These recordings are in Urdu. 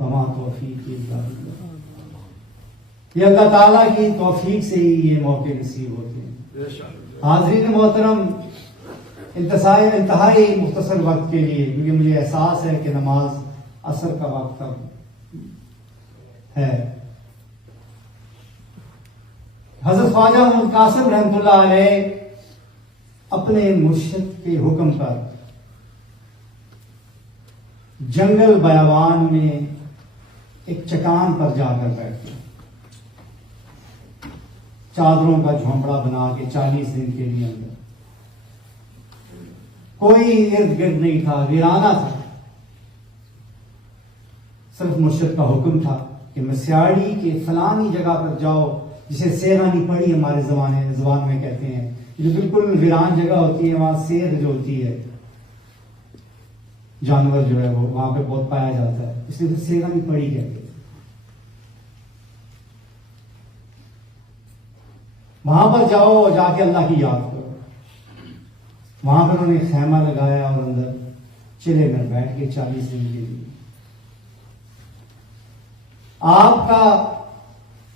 وما توفیقی الا باللہ. یہ اللہ تعالیٰ کی توفیق سے ہی یہ موقع نصیب ہوتے ہیں. حاضرین محترم، انتہائی مختصر وقت کے لیے، کیونکہ مجھے احساس ہے کہ نماز عصر کا وقت اب ہے، حضرت خواجہ محمد قاسم رحمۃ اللہ علیہ اپنے مرشد کے حکم پر جنگل بیابان میں ایک چٹان پر جا کر بیٹھے، چادروں کا جھونپڑا بنا کے 40 دن کے لیے اندر. کوئی ارد گرد نہیں تھا، ویرانہ تھا. صرف مرشد کا حکم تھا کہ مسیاڑی کے فلانی جگہ پر جاؤ، جسے سیرانی پڑی ہمارے زبان میں کہتے ہیں، جو بالکل ویران جگہ ہوتی ہے، وہاں سیر جو ہوتی ہے، جانور جو ہے وہ وہاں پہ بہت پایا جاتا ہے، اس لیے سیرانی پڑی کہتے ہیں. وہاں پر جاؤ، جا کے اللہ کی یاد کرو. وہاں پر انہوں نے خیمہ لگایا اور اندر چلے کر بیٹھ کے 40 دن کے لیے. آپ کا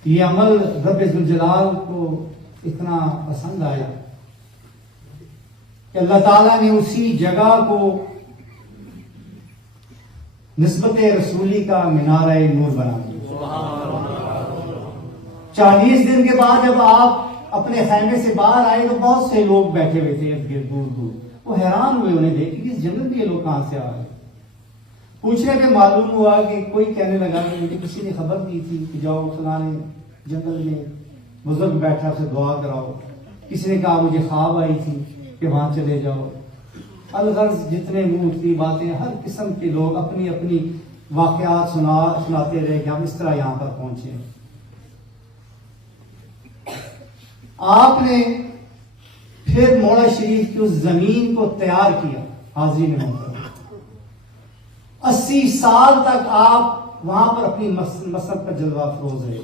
یہ عمل رب ذوالجلال کو اتنا پسند آیا کہ اللہ تعالیٰ نے اسی جگہ کو نسبت رسولی کا مینارہ نور بنا دیا. 40 دن کے بعد جب آپ اپنے خیمے سے باہر آئے تو بہت سے لوگ بیٹھے ہوئے تھے ارد گرد، دور دور. وہ حیران ہوئے، انہیں دیکھ کہ اس جنگل میں یہ لوگ کہاں سے آ رہے. پوچھنے پہ معلوم ہوا کہ کوئی کہنے لگا کہ مجھے کسی نے خبر دی تھی کہ جاؤ فلانے جنگل میں بزرگ بیٹھا سے دعا کراؤ. کسی نے کہا مجھے خواب آئی تھی کہ وہاں چلے جاؤ. الغرض جتنے منہ باتیں، ہر قسم کے لوگ اپنی اپنی واقعات سناتے رہے کہ ہم اس طرح یہاں پر پہنچے. آپ نے پھر موڑا شریف کی اس زمین کو تیار کیا. حاضرین محترم، 80 سال تک آپ وہاں پر اپنی مسجد پر جلوہ افروز رہے.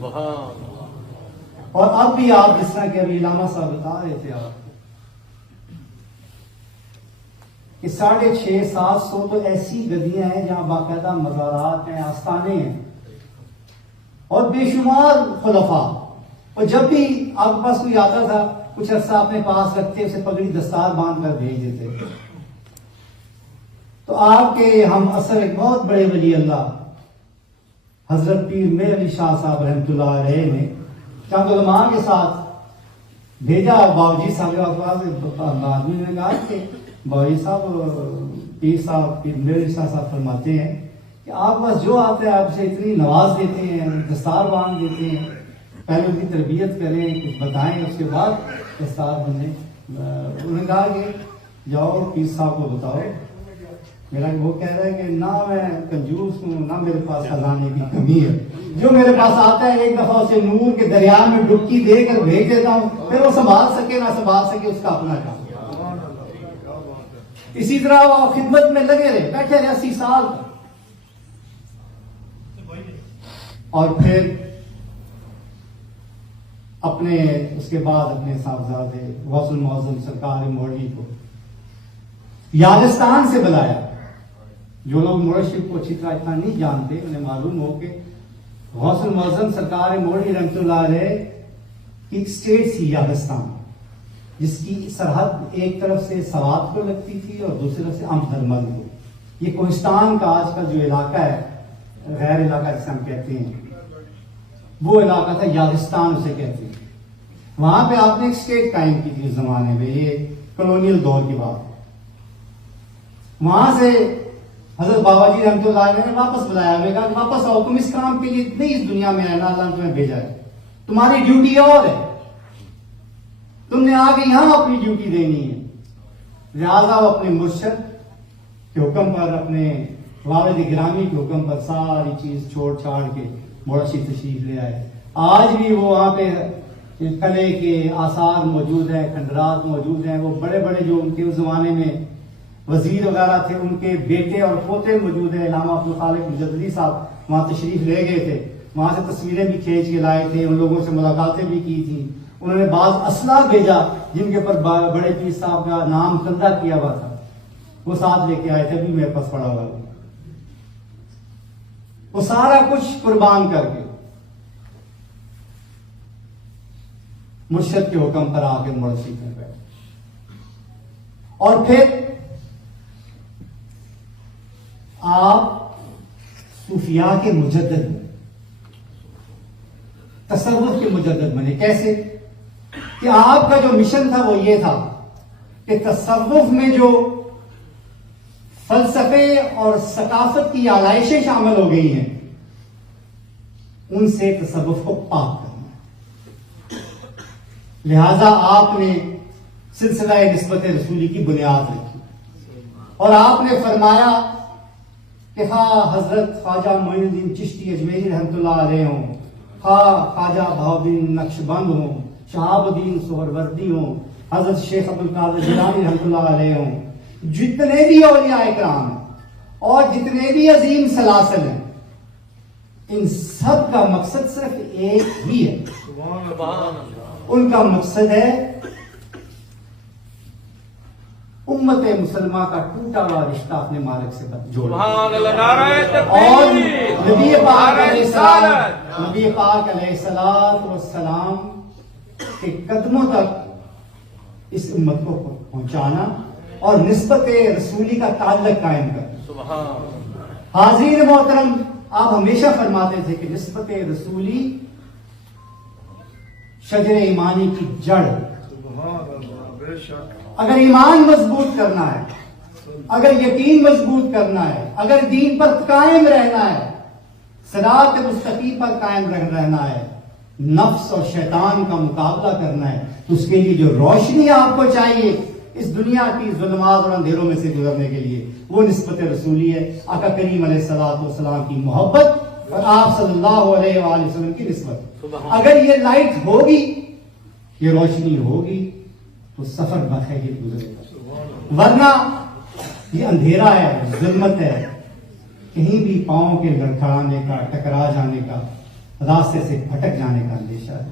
اور اب بھی آپ جس طرح کہ ابھی علامہ صاحب بتا رہے تھے آپ کہ 650-700 تو ایسی گدیاں ہیں جہاں باقاعدہ مزارات ہیں، آستانے ہیں، اور بے شمار خلفاء. اور جب بھی آپ کے پاس کوئی آتا تھا کچھ عرصہ اپنے پاس رکھتے، اسے پگڑی دستار باندھ کر بھیج دیتے. تو آپ کے ہم اثر ایک بہت بڑے ولی اللہ حضرت پیر میر علی شاہ صاحب رحمۃ اللہ علیہ نے چند علماء کے ساتھ بھیجا. باوجی صاحب آدمی نے کہا کہ باوجی صاحب پیر میر علی شاہ صاحب فرماتے ہیں کہ آپ بس جو آتے ہیں آپ سے اتنی نواز دیتے ہیں، دستار باندھ دیتے ہیں، پہلے ان کی تربیت کریں، کچھ بتائیں، اس کے بعد دستار بندیں. انہوں نے کہا کہ جاؤ پیر صاحب کو بتاؤ میرا وہ کہہ رہا ہے کہ نہ میں کنجوس ہوں، نہ میرے پاس خزانے کی کمی ہے. جو میرے پاس آتا ہے ایک دفعہ اسے نور کے دریا میں ڈبکی دے کر بھیج دیتا ہوں، پھر وہ سنبھال سکے نہ سنبھال سکے اس کا اپنا کام. اسی طرح وہ خدمت میں لگے رہے، بیٹھے رہے 80 سال. اور پھر اپنے اس کے بعد اپنے صاحبزادے غوث المعظم سرکار موڑی کو یادستان سے بلایا. جو لوگ موڑی شریف کو اچھی طرح اتنا نہیں جانتے انہیں معلوم ہو کہ غوث المعظم سرکار موڑی رحمۃ اللہ علیہ کی ایک اسٹیٹ تھی یادستان، جس کی سرحد ایک طرف سے سوات کو لگتی تھی اور دوسری طرف سے امدرمل کو. یہ کوہستان کا آج کا جو علاقہ ہے، غیر علاقہ جسے ہم کہتے ہیں، وہ علاقہ تھا یادستان اسے کہتے ہیں. وہاں پہ آپ نے ایک اسٹیٹ قائم کی تھی اس زمانے میں، یہ کلونیل دور کی بات. وہاں سے حضرت بابا جی رحمۃ اللہ علیہ نے واپس بلایا، ہمیں کہا کہ واپس آؤ، تم اس کام کے لیے نہیں اس دنیا میں آنا، اللہ نے تمہیں بھیجا ہے، تمہاری ڈیوٹی اور ہے، تم نے آگے یہاں اپنی ڈیوٹی دینی ہے. لہٰذا وہ اپنے مرشد کے حکم پر، اپنے والد گرامی کے حکم پر ساری چیز چھوڑ چھاڑ کے موڑی تشریف لے آئے. آج بھی وہ وہاں پہ قلعے کے آثار موجود ہیں، کھنڈرات موجود ہیں. وہ بڑے بڑے جو ان کے اس زمانے میں وزیر وغیرہ تھے، ان کے بیٹے اور پوتے موجود ہیں. علامہ عبدالخالق مجددی صاحب وہاں تشریف لے گئے تھے، وہاں سے تصویریں بھی کھینچ کے لائے تھے، ان لوگوں سے ملاقاتیں بھی کی تھیں. انہوں نے بعض اسلحہ بھیجا جن کے اوپر بڑے پیر صاحب کا نام کندہ کیا ہوا تھا، وہ ساتھ لے کے آئے تھے، بھی میرے پاس پڑا ہوا ہے. وہ سارا کچھ قربان کر کے مرشد کے حکم پر آ کے مرشی کر گئے. اور پھر آپ صوفیاء کے مجدد بنے, تصوف کے مجدد بنے. کیسے کہ آپ کا جو مشن تھا وہ یہ تھا کہ تصوف میں جو فلسفے اور ثقافت کی آلائشیں شامل ہو گئی ہیں ان سے تصوف کو پاک کرنا ہے. لہذا آپ نے سلسلہ نسبت رسولی کی بنیاد رکھی اور آپ نے فرمایا کہ خواہ حضرت خواجہ معین الدین چشتی اجمیری رحمۃ اللہ علیہ ہوں, خواہ خواجہ بہاؤالدین نقشبند ہوں, شہاب الدین سہروردی ہوں, حضرت شیخ عبدالقادر جیلانی رحمۃ اللہ علیہ ہوں, جتنے بھی اولیاء کرام ہیں اور جتنے بھی عظیم سلاسل ہیں, ان سب کا مقصد صرف ایک ہی ہے. ان کا مقصد ہے امت مسلمہ کا ٹوٹا ہوا رشتہ اپنے مالک سے جوڑنا. اور نبی پاک علیہ السلام کے قدموں تک اس امت کو پہنچانا اور نسبت رسولی کا تعلق قائم کرنا. حاضرین محترم, آپ ہمیشہ فرماتے تھے کہ نسبت رسولی شجر ایمانی کی جڑ. اگر ایمان مضبوط کرنا ہے, اگر یقین مضبوط کرنا ہے, اگر دین پر قائم رہنا ہے, صراط مستقیم پر قائم رہنا ہے, نفس اور شیطان کا مقابلہ کرنا ہے, تو اس کے لیے جو روشنی آپ کو چاہیے اس دنیا کی ظلمات اور اندھیروں میں سے گزرنے کے لیے, وہ نسبت رسولی ہے. آقا کریم علیہ الصلوۃ والسلام کی محبت اور آپ صلی اللہ علیہ وآلہ وسلم کی نسبت. اگر یہ لائٹ ہوگی, یہ روشنی ہوگی, تو سفر بخیر گزرے گا. ورنہ یہ اندھیرا ہے, ظلمت ہے, کہیں بھی پاؤں کے لڑکھڑانے کا, ٹکرا جانے کا, راستے سے بھٹک جانے کا اندیشہ ہے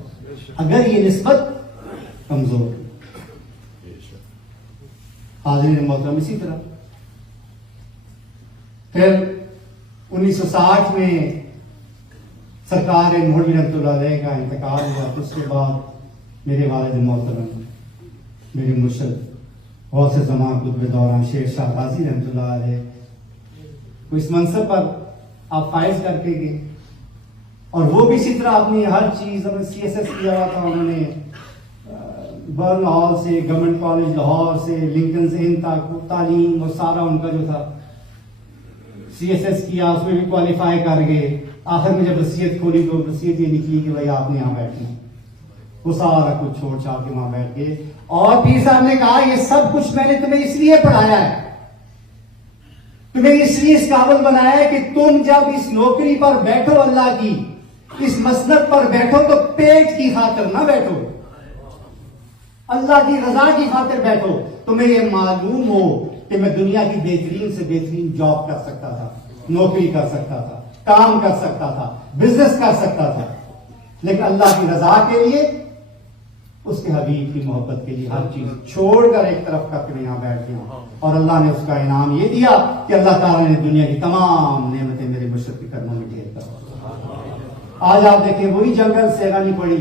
اگر یہ نسبت کمزور ہے. حاضرین محترم, اسی طرح پھر 1960 میں سرکار مولوی رحمۃ اللہ علیہ کا انتقال ہوا. اس کے بعد میرے والد محترم, میرے مرشد غوث زمان قطب دوران شیر شاہ غازی رحمۃ اللہ علیہ کو اس منصب پر آپ فائز کر کے گئے. اور وہ بھی اسی طرح اپنی ہر چیز, اپنے سی ایس ایس کیا ہوا تھا انہوں نے, برن ہال سے, گورنمنٹ کالج لاہور سے, لنکن سے ان تک تعلیم اور سارا ان کا جو تھا سی ایس ایس کیا, اس میں بھی کوالیفائی کر گئے. آخر میں جب رسیت کھولی تو رسیت یہ نکلی کہ بھائی آپ نے یہاں بیٹھنا. وہ سارا کچھ چھوڑ چھاڑ کے وہاں بیٹھ گئے. اور پیر صاحب نے کہا یہ سب کچھ میں نے تمہیں اس لیے پڑھایا ہے, تمہیں اس لیے اس قابل بنایا ہے کہ تم جب اس نوکری پر بیٹھو, اللہ کی اس مسند پر بیٹھو, تو پیٹ کی خاطر نہ بیٹھو, اللہ کی رضا کی خاطر بیٹھو. تمہیں یہ معلوم ہو کہ میں دنیا کی بہترین سے بہترین جاب کر سکتا تھا, نوکری کر سکتا تھا, کام کر سکتا تھا, بزنس کر سکتا تھا, لیکن اللہ کی رضا کے لیے, اس کے حبیب کی محبت کے لیے ہر چیز چھوڑ کر ایک طرف کر کے یہاں بیٹھ گیا. اور اللہ نے اس کا انعام یہ دیا کہ اللہ تعالیٰ نے دنیا کی تمام نعمتیں میرے مرشد کے قدموں میں ڈھیر کر. آج آپ دیکھیں وہی جنگل سیرانی پڑی,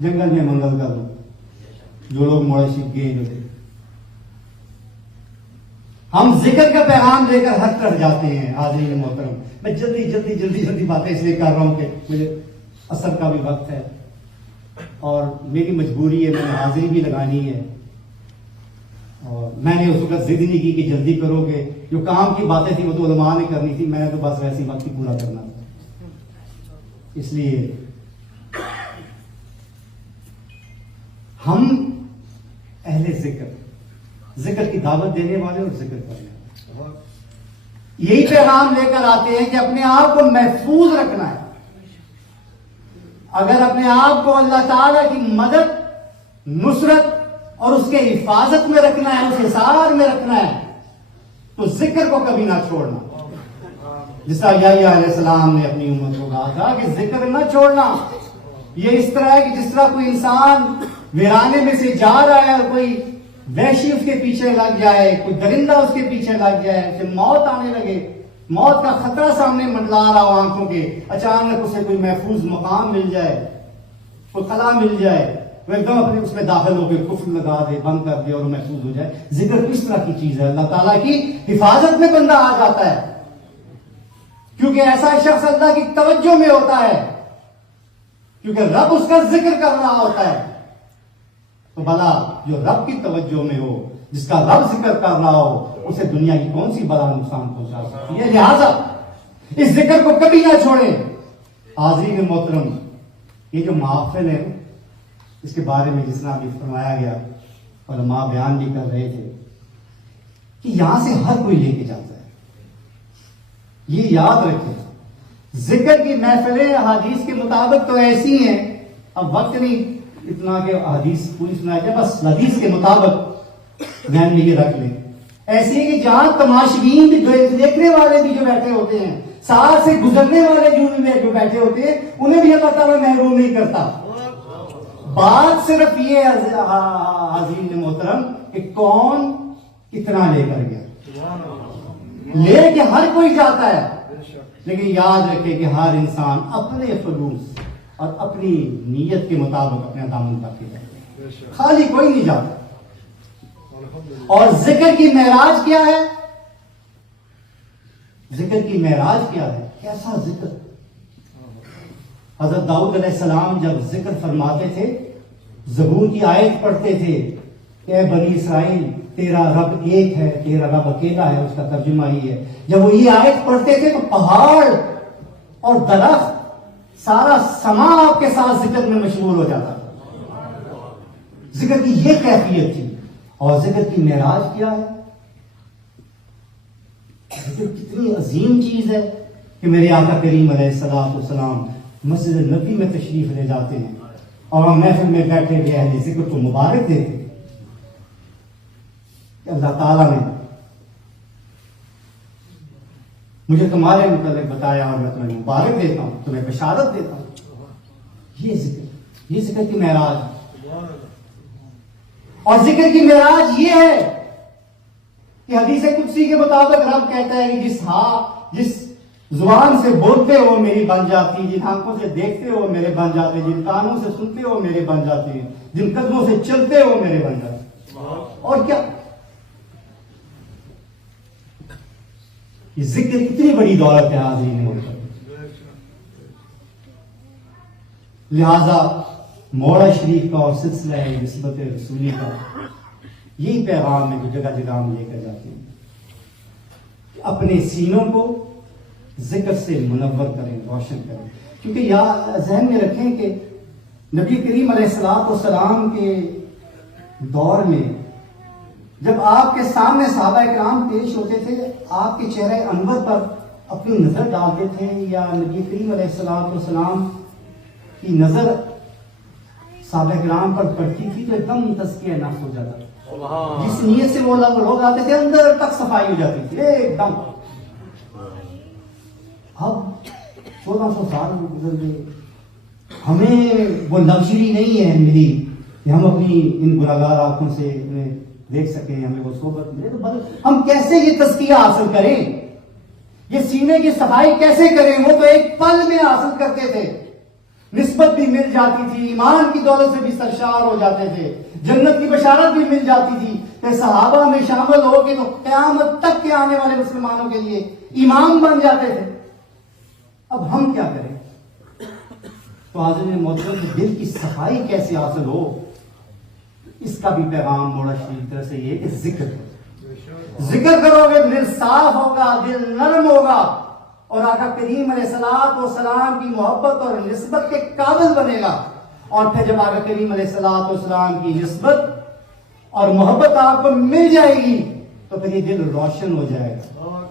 جنگل میں منگل کر دو, جو لوگ موڑشی گئے جو تھے. ہم ذکر کا پیغام لے کر ہر طرف جاتے ہیں. حاضرین محترم, میں جلدی باتیں اس لیے کر رہا ہوں کہ مجھے اثر کا بھی وقت ہے اور میری مجبوری ہے, میں نے حاضری بھی لگانی ہے. اور میں نے اس وقت ضد نہیں کی کہ جلدی کرو گے, جو کام کی باتیں تھیں وہ تو علماء نے کرنی تھی, میں نے تو بس ویسی وقت ہی پورا کرنا تھا. اس لیے ہم اہل ذکر کی دعوت دینے والے اور ذکر کرنے والے یہی پیغام لے کر آتے ہیں کہ اپنے آپ کو محفوظ رکھنا ہے. اگر اپنے آپ کو اللہ تعالیٰ کی مدد, نصرت اور اس کے حفاظت میں رکھنا ہے, اس حصار میں رکھنا ہے, تو ذکر کو کبھی نہ چھوڑنا. جس طرح یحییٰ علیہ السلام نے اپنی امت کو کہا تھا کہ ذکر نہ چھوڑنا. یہ اس طرح ہے کہ جس طرح کوئی انسان ویرانے میں سے جا رہا ہے اور کوئی وحشی اس کے پیچھے لگ جائے, کوئی درندہ اس کے پیچھے لگ جائے, اسے موت آنے لگے, موت کا خطرہ سامنے منڈلا رہا ہو آنکھوں کے، اچانک اسے کوئی محفوظ مقام مل جائے، کوئی خلا مل جائے، وہ ایک دم اپنے اس میں داخل ہو کے قفل لگا دے، بند کر دے اور محفوظ ہو جائے۔ ذکر کس طرح کی چیز ہے؟ اللہ تعالیٰ کی حفاظت میں بندہ آ جاتا ہے، کیونکہ ایسا شخص اللہ کی توجہ میں ہوتا ہے، کیونکہ رب اس کا ذکر کر رہا ہوتا ہے۔ تو بلا جو رب کی توجہ میں ہو، جس کا رب ذکر کر رہا ہو، اسے دنیا کی کون سی بلا نقصان پہنچا سکتی ہے؟ لہذا اس ذکر کو کبھی نہ چھوڑیں۔ حاضرین محترم، یہ جو محافل ہے اس کے بارے میں جس طرح ابھی فرمایا گیا، علماء بیان بھی کر رہے تھے کہ یہاں سے ہر کوئی لے کے جاتا ہے۔ یہ یاد رکھیں، ذکر کی محفلیں حدیث کے مطابق تو ایسی ہیں، اب وقت نہیں اتنا کہ حدیث پوری سنائی جائے، بس حدیث کے مطابق ذہن میں یہ رکھ لیں، ایسی ہے کہ جہاں تماشبین بھی، دیکھنے والے بھی جو بیٹھے ہوتے ہیں، ساتھ سے گزرنے والے جو بیٹھے ہوتے ہیں، انہیں بھی اللہ تعالیٰ محروم نہیں کرتا۔ بات صرف یہ ہے حاضرین محترم کہ کون کتنا لے کر گیا۔ لے کے ہر کوئی جاتا ہے، لیکن یاد رکھے کہ ہر انسان اپنے خلوص اور اپنی نیت کے مطابق اپنے دامن تک کے جاتا ہے، خالی کوئی نہیں جاتا۔ اور ذکر کی معراج کیا ہے؟ ذکر کی معراج کیا ہے؟ کیسا ذکر؟ حضرت داؤد علیہ السلام جب ذکر فرماتے تھے، زبور کی آیت پڑھتے تھے کہ اے بنی اسرائیل، تیرا رب ایک ہے، تیرا رب اکیلا ہے، اس کا ترجمہ یہ ہے۔ جب وہ یہ آیت پڑھتے تھے تو پہاڑ اور درخت، سارا سما آپ کے ساتھ ذکر میں مشغول ہو جاتا تھا۔ ذکر کی یہ کیفیت تھی۔ اور ذکر کی معراج کیا ہے؟ ذکر کتنی عظیم چیز ہے کہ میرے آقا کریم علیہ الصلوۃ والسلام مسجد نبی میں تشریف لے جاتے ہیں اور ہم محفل میں بیٹھے ہوئے اہل ذکر کو مبارک دیتے ہیں کہ اللہ تعالیٰ نے مجھے تمہارے متعلق بتایا اور میں تمہیں مبارک دیتا ہوں، تمہیں بشارت دیتا ہوں۔ یہ ذکر کی معراج ہے۔ اور ذکر کی معراج یہ ہے کہ حدیث قدسی کے مطابق رب کہتا ہے کہ جس زبان سے بولتے ہو میری بن جاتی، جن آنکھوں سے دیکھتے ہو میرے بن جاتے، جن کانوں سے سنتے ہو میرے بن جاتے ہیں، جن قدموں سے چلتے ہو میرے بن جاتے۔ اور کیا یہ ذکر اتنی بڑی دولت ہے حاضرین محترم۔ لہذا موڑا شریف کا اور سلسلہ ہے نسبت رسولی کا یہی پیغام ہے جو جگہ جگہ ہم لے کر جاتے ہیں کہ اپنے سینوں کو ذکر سے منور کریں، روشن کریں، کیونکہ ذہن میں رکھیں کہ نبی کریم علیہ الصلوۃ والسلام کے دور میں جب آپ کے سامنے صحابہ کرام پیش ہوتے تھے، آپ کے چہرے انور پر اپنی نظر ڈالتے تھے یا نبی کریم علیہ الصلوۃ والسلام کی نظر صحابہ کرام پر پڑتی تھی تو ایک دم تزکیہ نفس ہو جاتا تھا۔ جس نیت سے وہ لوگ آتے تھے اندر تک صفائی ہو جاتی تھی ایک دم۔ اب 1400 سال گزر گئے، ہمیں وہ لگژری نہیں ہے ملی کہ ہم اپنی ان گناہگار آنکھوں سے انہیں دیکھ سکیں، ہمیں وہ صحبت ملے، تو ہم کیسے یہ تزکیہ حاصل کریں، یہ سینے کی صفائی کیسے کریں؟ وہ تو ایک پل میں حاصل کرتے تھے، نسبت بھی مل جاتی تھی، ایمان کی دولت سے بھی سرشار ہو جاتے تھے، جنت کی بشارت بھی مل جاتی تھی کہ صحابہ میں شامل ہو کے تو قیامت تک کے آنے والے مسلمانوں کے لیے امام بن جاتے تھے۔ اب ہم کیا کریں؟ تو حاضرین محترم، دل کی صفائی کیسے حاصل ہو، اس کا بھی پیغام موڑا شریف طرح سے یہ کہ ذکر کرو گے دل صاف ہوگا، دل نرم ہوگا اور آقا کریم علیہ الصلوۃ والسلام کی محبت اور نسبت کے قابل بنے گا۔ اور پھر جب آقا کریم علیہ الصلوۃ والسلام کی نسبت اور محبت آپ کو مل جائے گی تو پھر یہ دل روشن ہو جائے گا،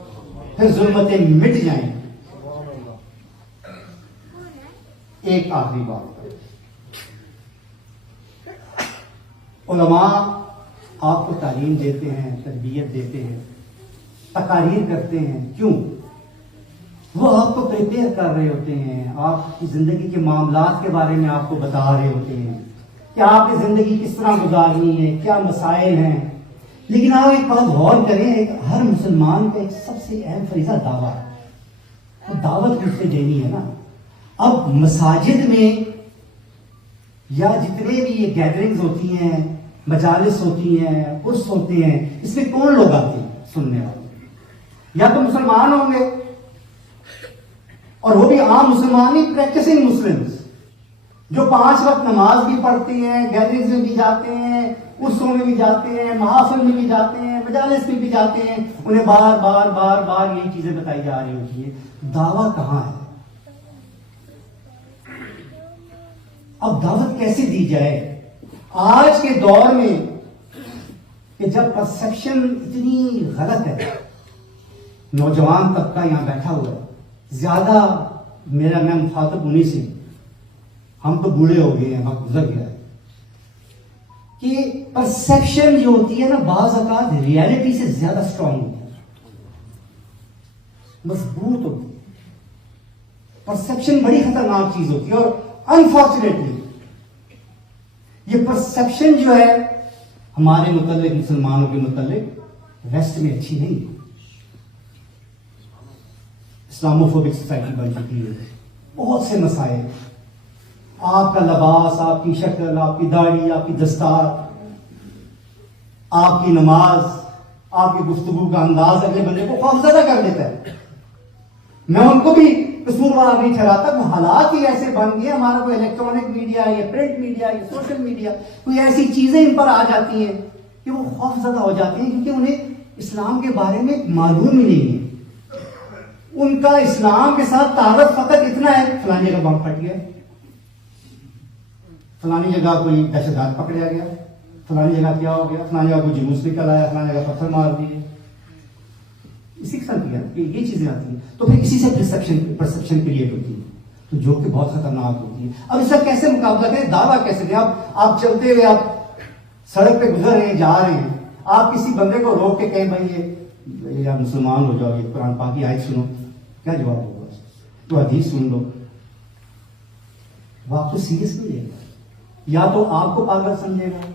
پھر ظلمتیں مٹ جائیں گی۔ ایک آخری بات، علماء آپ کو تعلیم دیتے ہیں، تربیت دیتے ہیں، تقاریر کرتے ہیں، کیوں؟ وہ آپ کو پریپیئر کر رہے ہوتے ہیں، آپ کی زندگی کے معاملات کے بارے میں آپ کو بتا رہے ہوتے ہیں کہ آپ کی زندگی کس طرح گزارنی ہے، کیا مسائل ہیں۔ لیکن آپ ایک بات غور کریں، ہر مسلمان کا ایک سب سے اہم فریضہ دعویٰ ہے۔ تو دعوت کس سے دینی ہے نا. اب مساجد میں یا جتنے بھی یہ گیدرنگز ہوتی ہیں, مجالس ہوتی ہیں, عرس ہوتے ہیں, اس میں کون لوگ آتے ہیں سننے والے؟ یا تو مسلمان ہوں گے, اور وہ بھی عام مسلمان نہیں, پریکٹسنگ مسلمز جو 5 وقت نماز بھی پڑھتے ہیں, گیدرنگز میں بھی جاتے ہیں, عرسوں میں بھی جاتے ہیں, محافل میں بھی جاتے ہیں, مجالس میں بھی جاتے ہیں. انہیں بار بار بار بار یہی چیزیں بتائی جا رہی ہوتی ہیں. دعویٰ کہاں ہے؟ اب دعوت کیسے دی جائے آج کے دور میں کہ جب پرسپشن اتنی غلط ہے؟ نوجوان طبقہ یہاں بیٹھا ہوا ہے, زیادہ میں مخاطب انہیں سے, ہم تو بوڑھے ہو گئے ہیں, وقت گزر گیا ہے, کہ پرسپشن جو ہوتی ہے نا بعض اوقات ریالٹی سے زیادہ اسٹرانگ ہوتی ہے, مضبوط ہوتی ہے. پرسپشن بڑی خطرناک چیز ہوتی ہے, اور انفارچونیٹلی یہ پرسپشن جو ہے ہمارے متعلق, مسلمانوں کے متعلق ویسٹ میں اچھی نہیں ہے. اسلاموفوبک سوسائٹی بن چکی ہے. بہت سے مسائل, آپ کا لباس, آپ کی شکل, آپ کی داڑھی, آپ کی دستار, آپ کی نماز, آپ کی گفتگو کا انداز اگلے بندے کو خوفزدہ کر دیتا ہے. میں ان کو بھی قصوروار نہیں ٹھہراتا, وہ حالات ہی ایسے بن گئے. ہمارا کوئی الیکٹرانک میڈیا یا پرنٹ میڈیا یا سوشل میڈیا, کوئی ایسی چیزیں ان پر آ جاتی ہیں کہ وہ خوفزدہ ہو جاتے ہیں, کیونکہ انہیں اسلام کے بارے میں معلوم ہی نہیں ہے. ان کا اسلام کے ساتھ تعارف فقط اتنا ہے, فلانی جگہ بم پھٹ گیا, فلانی جگہ کوئی دہشت گرد پکڑا گیا, فلانی جگہ کیا ہو گیا, فلانی جگہ کوئی جلوس نکل آیا, فلانی جگہ پتھر مار دیے. اسی قسم کی یہ چیزیں آتی ہیں, تو پھر اسی سے پرسپشن کریٹ ہوتی ہے, تو جو کہ بہت خطرناک ہوتی ہے. اب اس کا کیسے مقابلہ کریں, دعویٰ کیسے دیں؟ آپ چلتے ہوئے آپ سڑک پہ گزر رہے ہیں, جا رہے ہیں, آپ کسی بندے کو روک کے کہیں بھائی یہ مسلمان ہو جاؤ, یہ قرآن پاک کی آیت سنو, کیا جواب ہوگا؟ تو حدیث سن لو. وہ آپ کو سیریس نہیں لے گا, یا تو آپ کو پاگل سمجھے گا,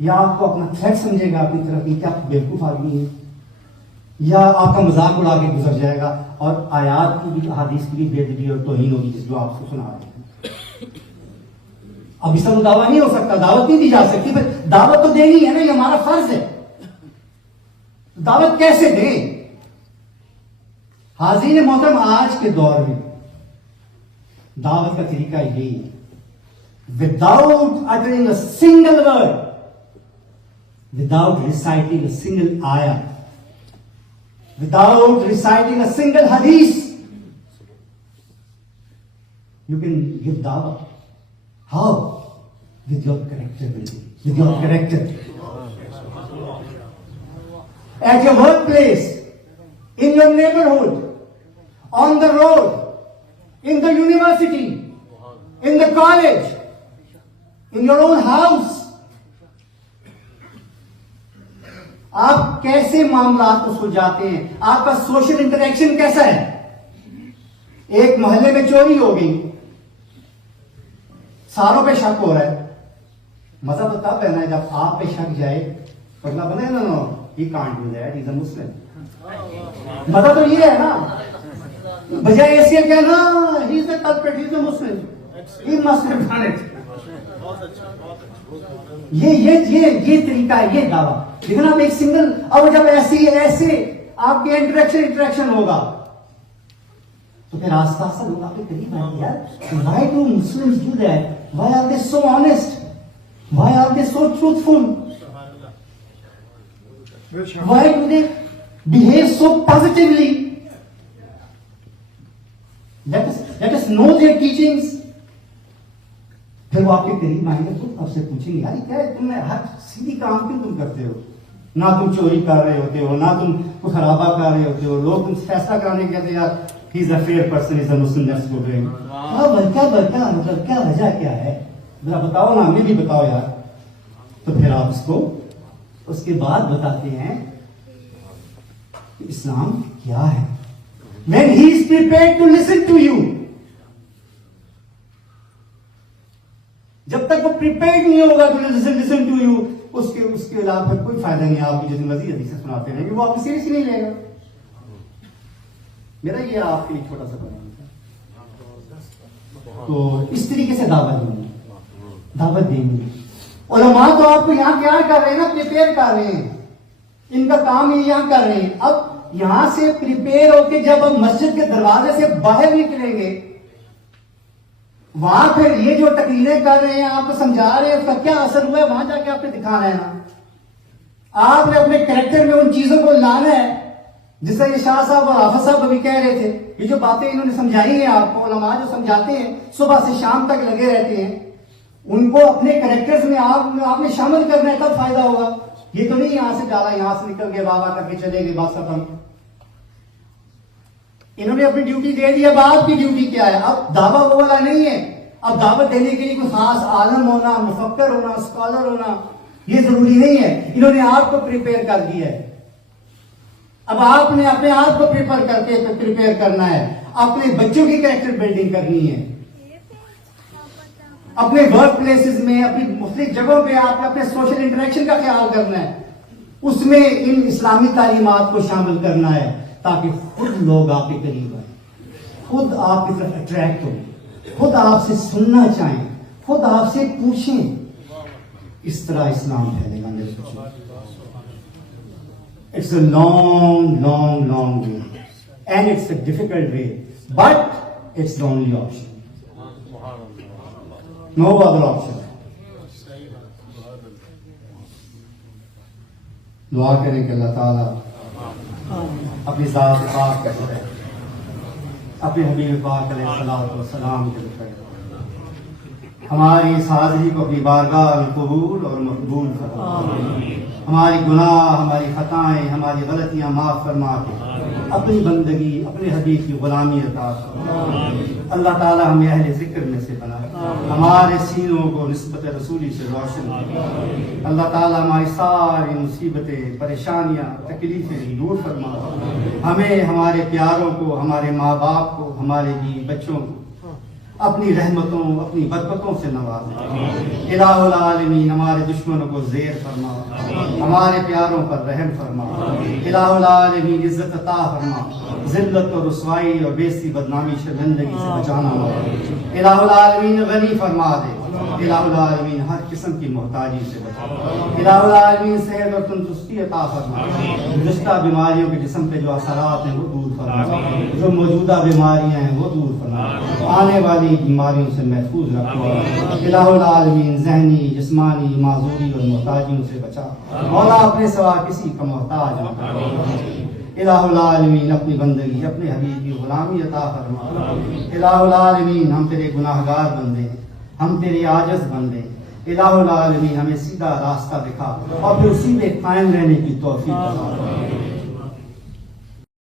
یا آپ کو اپنا تھریٹ سمجھے گا اپنی طرف, کہ آپ بیوقوف آدمی ہیں, یا آپ کا مذاق اڑا کے گزر جائے گا, اور آیات کی بھی, احادیث کی بھی بے ادبی اور توہین ہوگی جو آپ کو سنا رہے ہیں. اب اس طرح دعویٰ نہیں ہو سکتا, دعوت نہیں دی جا سکتی. پھر دعوت تو دینی ہے نا, یہ ہمارا فرض ہے. دعوت کیسے دیں؟ حاضرین محترم, آج کے دور میں دعوت کا طریقہ یہی ہے, without uttering a single word, without reciting a single ayah, without reciting a single hadith, you can give da'wah. How? With your character building, with your character. At your workplace, in your neighborhood, on the road, in the university, in the college, in your own house. آپ کیسے معاملات کو سلجھاتے ہیں؟ آپ کا سوشل انٹریکشن کیسا ہے؟ ایک محلے میں چوری ہو گئی, ساروں پہ شک ہو رہا ہے. مزہ تو تب ہے نا جب آپ پہ شک جائے, اگلا بنے نا, no he can't do that, he is a Muslim. مزہ تو یہ ہے نا, بجائے اس کے کہنا he is a culprit, he is a Muslim, he must have done it. یہ طریقہ ہے, یہ دعویٰ. لیکن آپ ایک سنگل, اور جب ایسے آپ کے انٹریکشن ہوگا تو پھر آستہ آستہ لوگ آپ کے قریب آئیں گے. یار why do Muslims do that? Why are they so honest? Why are they so truthful? Why do they behave so positively? Let us know their teachings. پھر وہ آپ کے قریب آئیں گے تو آپ سے پوچھیں گے, یار کیا ہے, تم نے ہر سیدھی کام کیوں تم کرتے ہو؟ نہ تم چوری کر رہے ہوتے ہو, نہ تم کو خرابہ کر رہے ہوتے ہو. لوگ تم سے فیصلہ کرانے کہتے ہیں یار he is a fair person, is a Muslim, let's go drink. برکہ مطلب کیا وجہ کیا ہے, ذرا بتاؤ نا, ہمیں بھی بتاؤ یار. تو پھر آپ اس کو اس کے بعد بتاتے ہیں کہ اسلام کیا ہے. when he is prepared to listen to you, جب تک وہ پریپیئرڈ نہیں ہوگا تو لسن ٹو یو, اس کے علاوہ کوئی فائدہ نہیں ہے. آپ کی جتنی مرضی حدیثیں سناتے رہیں گے, وہ آپ کو سیریس ہی نہیں لے گا. میرا یہ آپ کے لیے چھوٹا سا بیان تھا. تو اس طریقے سے دعوت دیں گے. علماء تو آپ کو یہاں کیا کر رہے ہیں نا, پریپیئر کر رہے ہیں, ان کا کام یہ یہاں کر رہے ہیں. اب یہاں سے پریپیئر ہو کے جب ہم مسجد کے دروازے سے باہر نکلیں گے, وہاں پھر یہ جو تقریریں کر رہے ہیں, آپ کو سمجھا رہے ہیں, اس کا کیا اثر ہوا ہے, وہاں جا کے آپ نے دکھانا ہے نا. آپ نے اپنے کریکٹر میں ان چیزوں کو لانا ہے جس سے یہ شاہ صاحب اور حافظ صاحب ابھی کہہ رہے تھے. یہ جو باتیں انہوں نے سمجھائی ہیں آپ کو, علماء جو سمجھاتے ہیں صبح سے شام تک لگے رہتے ہیں, ان کو اپنے کریکٹرز میں آپ نے شامل کرنا ہے, تب فائدہ ہوگا. یہ تو نہیں یہاں سے ڈالا, یہاں سے نکل کے واہ کر کے چلے گئے, بات ختم. انہوں نے اپنی ڈیوٹی دے دی. اب آپ کی ڈیوٹی کیا ہے؟ اب دعویٰ وہ والا نہیں ہے. اب دعوت دینے کے لیے کوئی خاص عالم ہونا, مفکر ہونا, اسکالر ہونا یہ ضروری نہیں ہے. انہوں نے آپ کو پریپیئر کر دیا ہے. اب آپ نے اپنے آپ کو پریپیئر کرنا ہے, اپنے بچوں کی کریکٹر بلڈنگ کرنی ہے. اپنے ورک پلیسز میں, اپنی مختلف جگہوں پہ آپ نے اپنے سوشل انٹریکشن کا خیال کرنا ہے. اس میں ان اسلامی تعلیمات کو شامل کرنا ہے تاکہ خود لوگ آپ کے قریب آئیں, خود آپ کی طرف اٹریکٹ ہوں, خود آپ سے سننا چاہیں, خود آپ سے پوچھیں. اس طرح اسلام پھیلے گا. میرے بچوں, it's a long way and it's a difficult way, but it's the only option. No other option. دعا کریں کہ اللہ تعالیٰ اپنی ذات پاک کا شکر, اپنے حبیب پاک علیہ الصلوۃ والسلام کے ذکر ہماری اس حاضری کو اپنی بارگاہ میں قبول اور مقبول فرما. ہماری گناہ, ہماری خطائیں, ہماری غلطیاں معاف فرما کے اپنی بندگی, اپنے حبیب کی غلامی عطا فرما. اللہ تعالیٰ ہمیں اہل ذکر میں سے بنا, ہمارے سینوں کو نسبت رسولی سے روشن کیا. اللہ تعالیٰ ہماری ساری مصیبتیں, پریشانیاں, تکلیفیں دور فرما. ہمیں, ہمارے پیاروں کو, ہمارے ماں باپ کو, ہمارے بیوی بچوں کو اپنی رحمتوں, اپنی برکتوں سے نوازا. الہ العالمین ہمارے دشمنوں کو زیر فرما, ہمارے پیاروں پر رحم فرما. الہ العالمین عزت عطا فرما, ذلت اور رسوائی اور بےزتی بدنامی شرمندگی سے بچانا. الہ العالمین غنی فرما دے. الہ العالمین ہر قسم کی محتاجی سے بچا. الہ العالمین صحت اور تندرستی عطا فرما. گزشتہ بیماریوں کے جسم پہ جو اثرات ہیں وہ دور فرما, جو موجودہ بیماریاں ہیں وہ دور فرما, آنے والی بیماریوں سے محفوظ رکھو. الہ العالمین ذہنی, جسمانی معذوری اور محتاجیوں سے بچا. مولا اپنے سوا کسی کا محتاج نہ کرو. الہ العالمین اپنی بندگی, اپنے حبیب کی غلامی عطا فرما. الہ العالمین ہم تیرے گناہگار بندے ہیں, ہم تیرے عاجز بندے ہیں. الہ العالمین ہمیں سیدھا راستہ دکھا اور پھر اسی میں قائم رہنے کی توفیق عطا فرما.